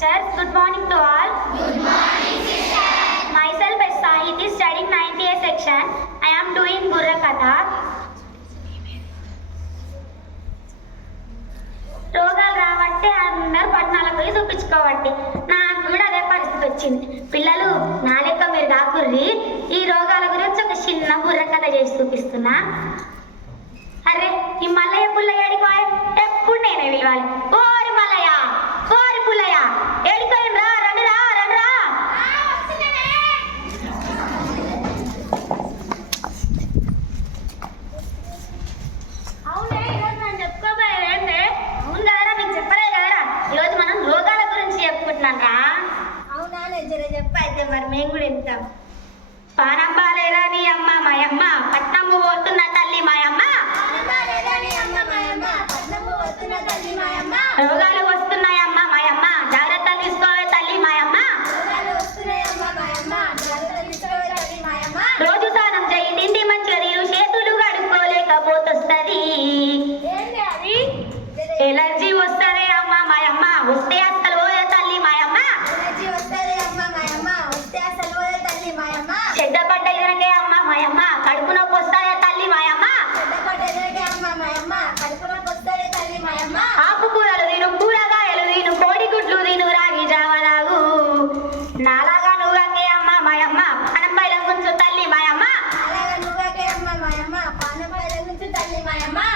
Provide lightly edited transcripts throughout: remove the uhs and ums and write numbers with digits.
sisters. Good morning to all. Good morning, sister. Myself is Sahiti, studying 9th A section. I am doing Burra Katha. రోగాలు రాబట్టి అందరు పట్టణాలకు పోయి చూపించుకోబట్టి నాకు కూడా అదే పరిస్థితి వచ్చింది. పిల్లలు నా లెక్క మీరు కాకుర్రి. ఈ రోగాల గురించి ఒక చిన్న బుర్ర కథ చేసి చూపిస్తున్నా. అరే ఈ మల్లయ్య పుల్లయ్య ఏడిపోయి ఎప్పుడు నేనే పిలవాలి. ఓరి మల్లయ్య, ఓరి పుల్లయ్య ఏడిపోయి రా, రండి రా, రండి రా. అవునే ఈరోజు మనం చెప్పుకోబోయేది ఏంటి? అవును కదరా, నీకు చెప్పలే కదరా. ఈరోజు మనం రోగాల గురించి చెప్పుకుంటున్నాం రా. అవునా జర చెప్పు అయితే మరి మేము కూడా వింటాం. పానమ్మ లేదా నీ అమ్మ మాయమ్మ, పట్నము పోతున్న తల్లి మాయమ్మ. రోగాలు వస్తున్నాయమ్మ మాయమ్మ, జాగ్రత్తలు తీసుకోవే తల్లి మాయమ్మ. రోజు స్నానం చేయి, తిండి మంచిగా తిను, చేతులు కడుక్కోలేకపోతొస్తుంది. ఎలర్జీ వస్తుంది అమ్మ మాయమ్మ, వస్తే అసలు పోయే తల్లి మాయమ్మ. చెడ్డ పడ్డ ఇదనకే అమ్మ మాయమ్మ, కడుపు నొప్పి వస్తాయే తల్లి మాయమ్మ. ఆకుకూరలు తిను, కూరగాయలు తిను, కోడిగుడ్లు తిను, రాగి జావ తాగు. నాలాగా నువ్వకే అమ్మ మాయమ్మ, పనపైల గుంచు తల్లి మాయమ్మ.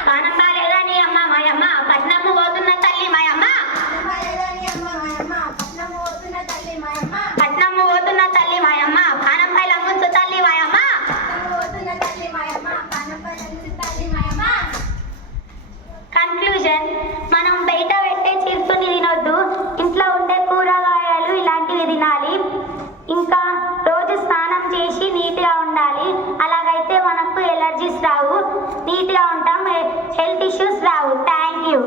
పానం బాలేదా నీ అమ్మ మాయమ్మ, పట్నము పోతున్న తల్లి మాయమ్మ. పట్నము పోతున్న తల్లి మాయమ్మ, పానం పైల గుంచు తల్లి మాయమ్మ. కన్క్లూజన్, మనం బయట పెట్టే చిరుతిని తినొద్దు, ఇంట్లో ఉండే కూరగాయలు ఇలాంటివి తినాలి. ఇంకా రోజు స్నానం చేసి నీట్గా ఉండాలి. అలాగైతే మనకు ఎలర్జీస్ రావు, నీట్గా ఉంటాం, health issues Rao. Thank you.